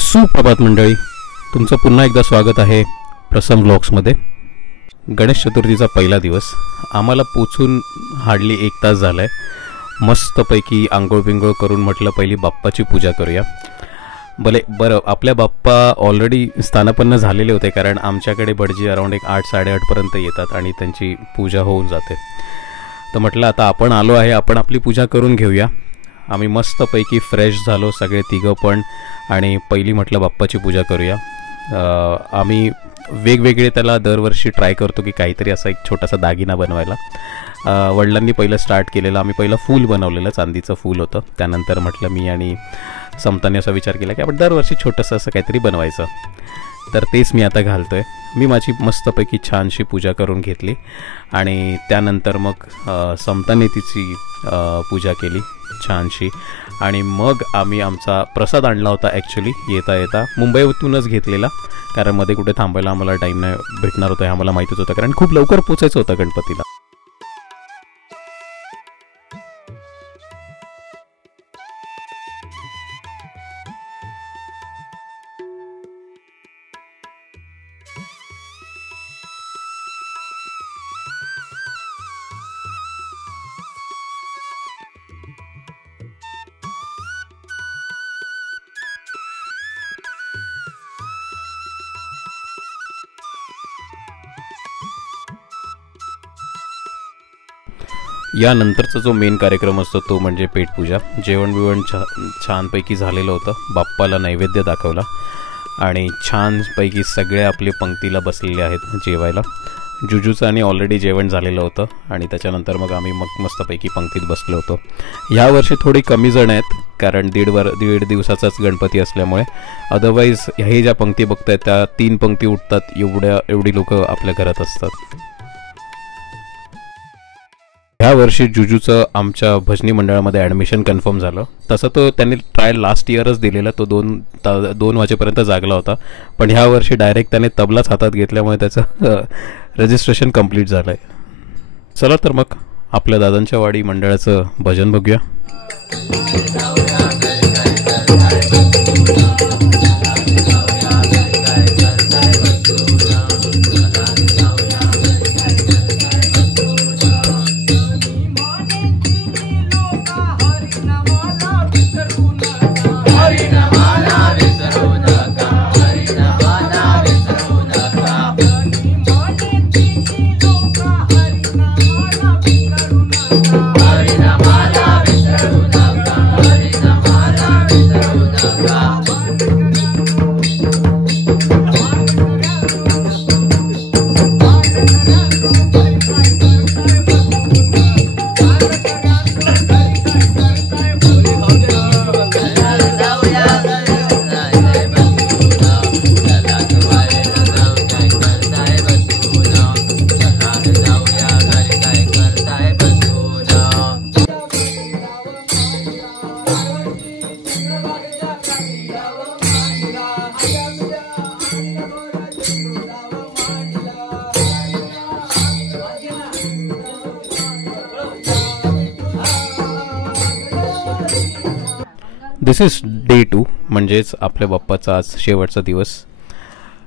सुप्रभात मंडळी, तुमचं पुन्हा एकदा स्वागत आहे प्रसम व्लॉग्समध्ये. गणेश चतुर्थीचा पहिला दिवस आम्हाला पोचून हार्डली 1 तास झाला आहे. मस्तपैकी आंघोळ बिंघोळ करून म्हटलं पहिली बाप्पाची पूजा करूया. बरं आपल्या बाप्पा ऑलरेडी स्थानापन्न झालेले होते, कारण आमच्याकडे भटजी अराऊंड 8-8:30पर्यंत येतात आणि त्यांची पूजा होऊन जाते. तर म्हटलं आता आपण आलो आहे, आपण आपली पूजा करून घेऊया. आम्ही मस्तपैकी फ्रेश झालो सगळे तिघं पण, आणि पहिली म्हटलं बाप्पाची पूजा करूया. आम्ही वेगवेगळे त्याला दरवर्षी ट्राय करतो की काहीतरी असा एक छोटासा दागिना बनवायला. वडिलांनी पहिलं स्टार्ट केलेलं, आम्ही पहिलं फूल बनवलेलं, चांदीचं फूल होतं. त्यानंतर म्हटलं मी आणि समताने असा विचार केला की आपण दरवर्षी छोटंसं असं काहीतरी बनवायचं. तर तेच मी आता घालतो आहे. मी माझी मस्तपैकी छानशी पूजा करून घेतली आणि त्यानंतर मग समताने तिची पूजा केली छानशी, आणि मग आम्ही आमचा प्रसाद आणला होता. ॲक्च्युली येता येता मुंबईतूनच घेतलेला, कारण मध्ये कुठे थांबायला आम्हाला टाईम नाही भेटणार होता हे आम्हाला माहितीच होतं, कारण खूप लवकर पोचायचं होतं गणपतीला. यानंतरचा जो मेन कार्यक्रम असतो तो म्हणजे पेटपूजा. जेवण बिवण छानपैकी झालेलं होतं. बाप्पाला नैवेद्य दाखवला आणि छानपैकी सगळे आपले पंक्तीला बसलेले आहेत जेवायला. जुजूचं आणि ऑलरेडी जेवण झालेलं होतं आणि त्याच्यानंतर मग आम्ही मस्तपैकी पंक्तीत बसलो होतो. ह्यावर्षी थोडी कमी जण आहेत, कारण दीड दिवसाचाच गणपती असल्यामुळे. अदरवाईज हे ज्या पंक्ती बघतायत त्या 3 पंक्ती उठतात, एवढी लोक आपल्या घरात असतात. ह्या वर्षी जुजूचं आमच्या भजनी मंडळामध्ये ॲडमिशन कन्फर्म झालं. तसं तो त्यांनी ट्रायल लास्ट इयरच दिलेला, तो 2 वाजेपर्यंत जागला होता. पण ह्या वर्षी डायरेक्ट त्याने तबलाच हातात घेतल्यामुळे त्याचं रजिस्ट्रेशन कंप्लीट झालं आहे. चला तर मग आपल्या दादांच्या वाडी मंडळाचं भजन बघूया. दिस इज डे 2, म्हणजेच आपल्या बाप्पाचा आज शेवटचा दिवस.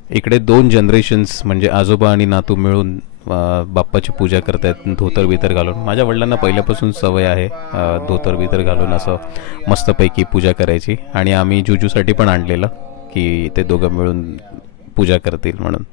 इकडे 2 जनरेशन्स म्हणजे आजोबा आणि नातू मिळून बाप्पाची पूजा करतायत धोतर बितर घालून. माझ्या वडिलांना पहिल्यापासून सवय आहे धोतर बितर घालून असं मस्तपैकी पूजा करायची, आणि आम्ही जुजूसाठी पण आणलेलं की ते दोघं मिळून पूजा करतील म्हणून.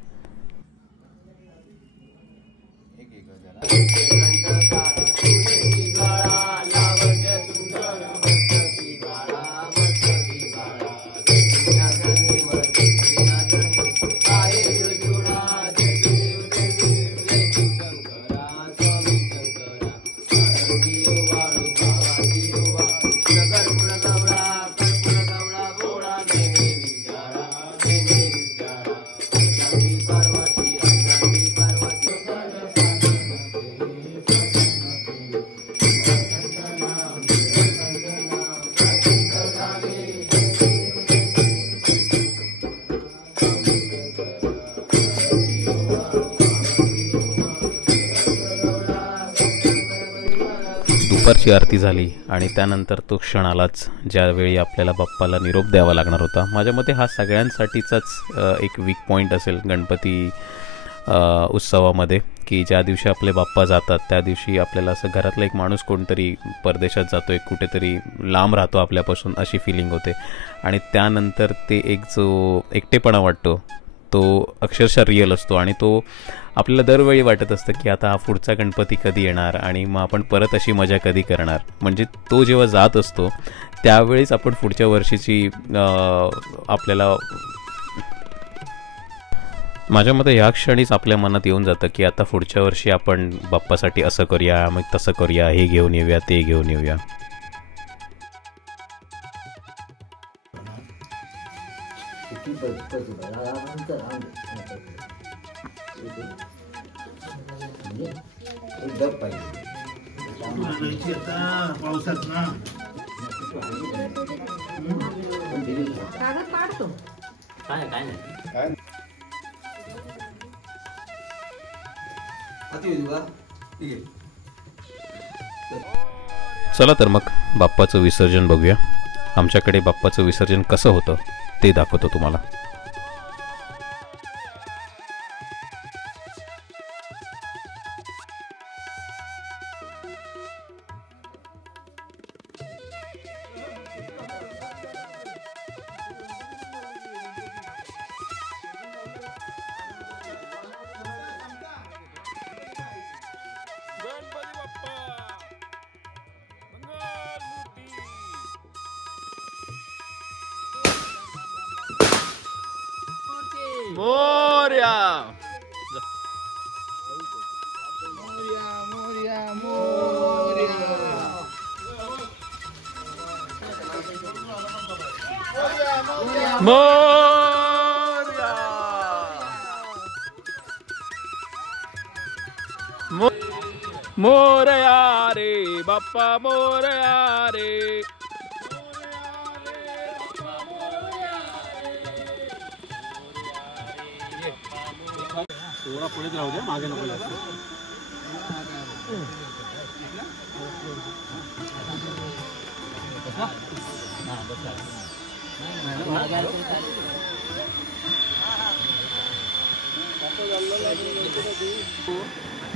बाप्पाची आरती झाली आणि त्यानंतर तो क्षण आलाच ज्यावेळी आपल्याला बाप्पाला निरोप द्यावा लागणार होता. माझ्या मते हा सगळ्यांसाठीचाच एक वीक पॉईंट असेल गणपती उत्सवामध्ये, की ज्या दिवशी आपले बाप्पा जातात त्या दिवशी आपल्याला असं घरातला एक माणूस कोणतरी परदेशात जातो आहे, कुठेतरी लांब राहतो आपल्यापासून अशी फिलिंग होते. आणि त्यानंतर ते एक जो एकटेपणा वाटतो तो अक्षरशः रिअल असतो आणि तो आपल्याला दरवेळी वाटत असतं की आता हा पुढचा गणपती कधी येणार आणि मग आपण परत अशी मजा कधी करणार. म्हणजे तो जेव्हा जात असतो त्यावेळीच आपण पुढच्या वर्षीची आपल्याला माझ्या मते ह्या क्षणीच आपल्या मनात येऊन जातं की आता पुढच्या वर्षी आपण बाप्पासाठी असं करूया, मग तसं करूया, हे घेऊन येऊया, ते घेऊन येऊया. पावसात ना काय नाही चला तर मग बाप्पाचं विसर्जन बघूया. आमच्याकडे बाप्पाचं विसर्जन कसं होतं ते दाखवतो तुम्हाला. मोरया मोरया रे बाप्पा मोरया रे. थोडा पुढे राहू द्या, मागे नको जास्त.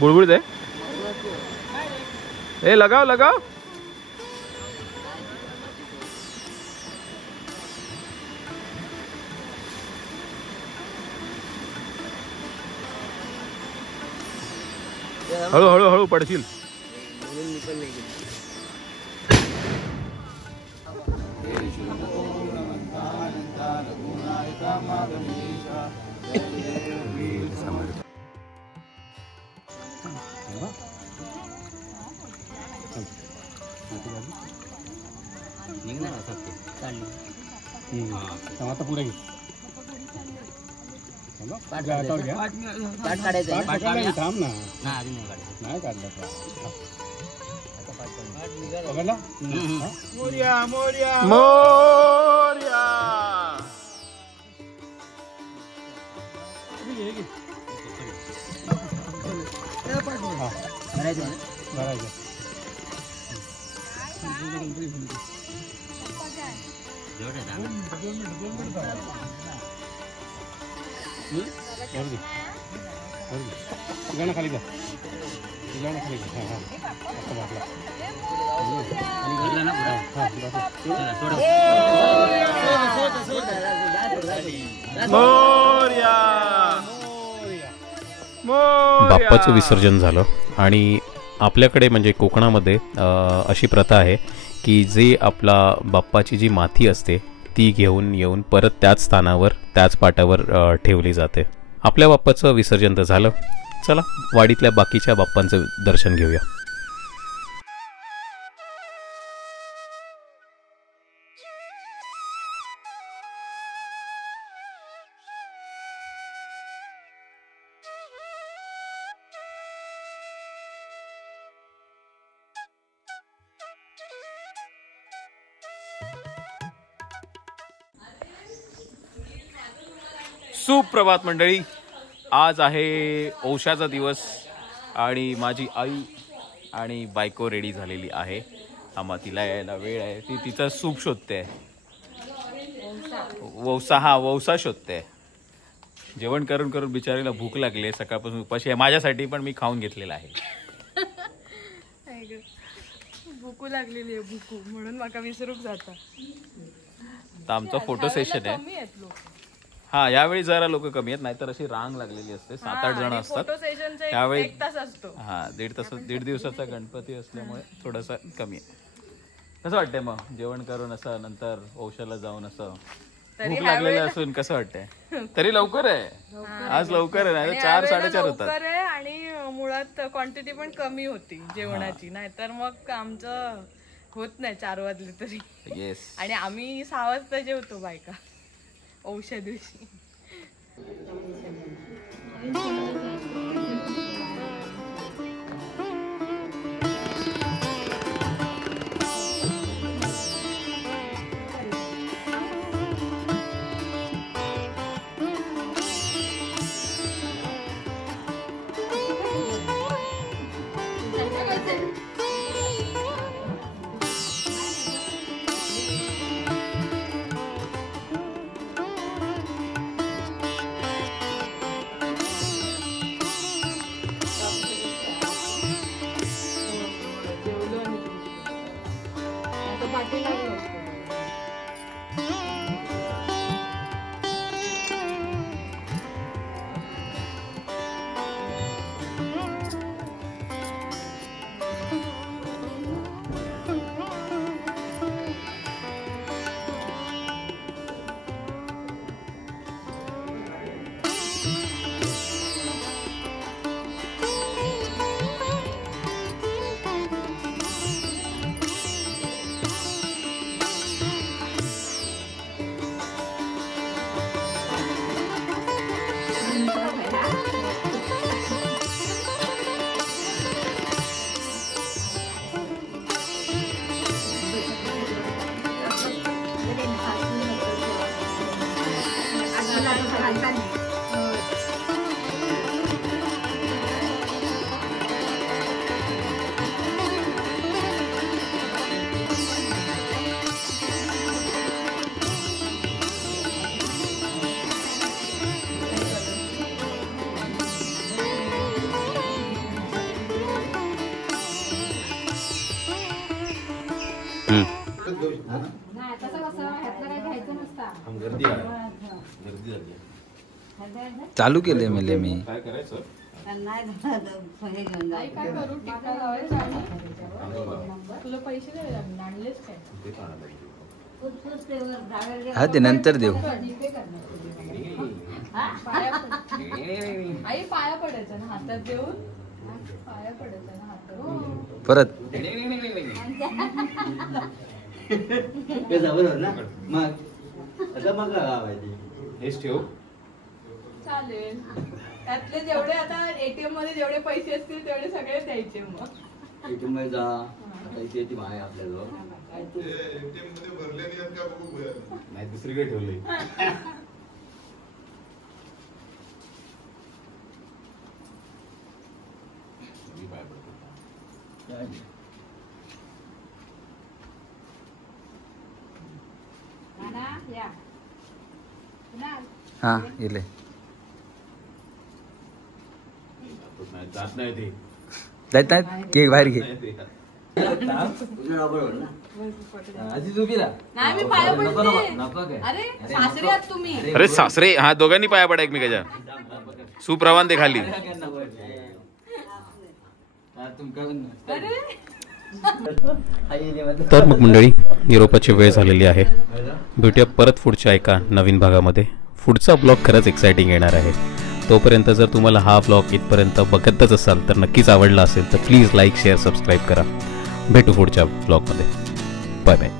बुडबुड दे. ए लगाओ लगाओ. हळू हळू हळू पडशील. आता पुढे घे. थांब ना. नाही काढलं. मोरया मोरया मोरया. गाणं खाली जा. गाणं खाली जा. बाप्पाचं विसर्जन झालं आणि आपल्याकडे म्हणजे कोकणामध्ये अशी प्रथा आहे की जे आपला बाप्पाची जी माती असते ती घेऊन येऊन परत त्याच स्थानावर त्याच पाटावर ठेवली जाते. आपल्या बाप्पाचं विसर्जन तर झालं. चला वाडीतल्या बाकीच्या बाप्पांचं दर्शन घेऊया. सुप्रभात मंडळी. आज आहे औषाचा दिवस आणि माझी आई आणि बायको रेडी झालेली आहे. आम्हा तिला यायला वेळ आहे. ती तिचं सूप शोधते. वौसा शोधते. जेवण करून करून बिचारीला भूक लागली, सकाळपासून उपाशी आहे. माझ्यासाठी पण मी खाऊन घेतलेला आहे. भूकू लागलेली आहे भूकू, म्हणून माका विसरूक जाता. तर आमचा फोटो सेशन आहे. हा, यावेळी जरा लोक कमी आहेत, नाहीतर अशी रांग लागलेली असते. 7-8 जण असतात यावेळी. 1 तास असतो. हा, 1.5 दिवसाचा गणपती असल्यामुळे थोडासा कमी आहे. कसं वाटतंय मग जेवण करून असं नंतर औषधाला जाऊन असं भूक लागलेलं असून कसं वाटतंय? तरी लवकर आहे आज, लवकर आहे. नाही 4-4:30 होतात. आणि मुळात क्वांटिटी पण कमी होती जेवणाची, नाहीतर मग आमचं होत नाही 4 वाजले तरी. येस. आणि आम्ही 6 वाजता जेवतो बायका औषध दिवशी. चालू केले म्हणजे मी. काय करायचं? तुला पैसे द्यावे लागले, आणलेच काय? हा, ते नंतर देऊ. आई पाया पडायचं ना हातात देऊन, पाया पडायचं ना हातात परत. हेच ठेव. चालेल. त्यातले जेवढे आता एटीएम मध्ये जेवढे पैसे असतील तेवढे सगळे द्यायचे. मग एटीएम मध्ये जा, पैसे ती आहे आपल्याजवळ. नाही, दुसरीकडे ठेवले. हा, गेले. जात नाही ते. जात नाहीत. केक बाहेर घे. नाही, मी पाया पडते. अरे सासरे आहात तुम्ही. अरे सासरे, हा, दोघांनी पाया पडा एकमेकाच्या. सुप्रवान दे खाली. तर मग मंडळी, निरोपाची वेळ झालेली आहे. भेटूया परत पुढच्या एका नवीन भागामध्ये. पुढचा ब्लॉग खरंच एक्साइटिंग येणार आहे. तोपर्यंत जर तुम्हाला हा ब्लॉग इथपर्यंत बघतच असाल तर नक्कीच आवडला असेल तर प्लीज लाईक, शेअर, सबस्क्राईब करा. भेटू पुढच्या ब्लॉगमध्ये. Bye bye.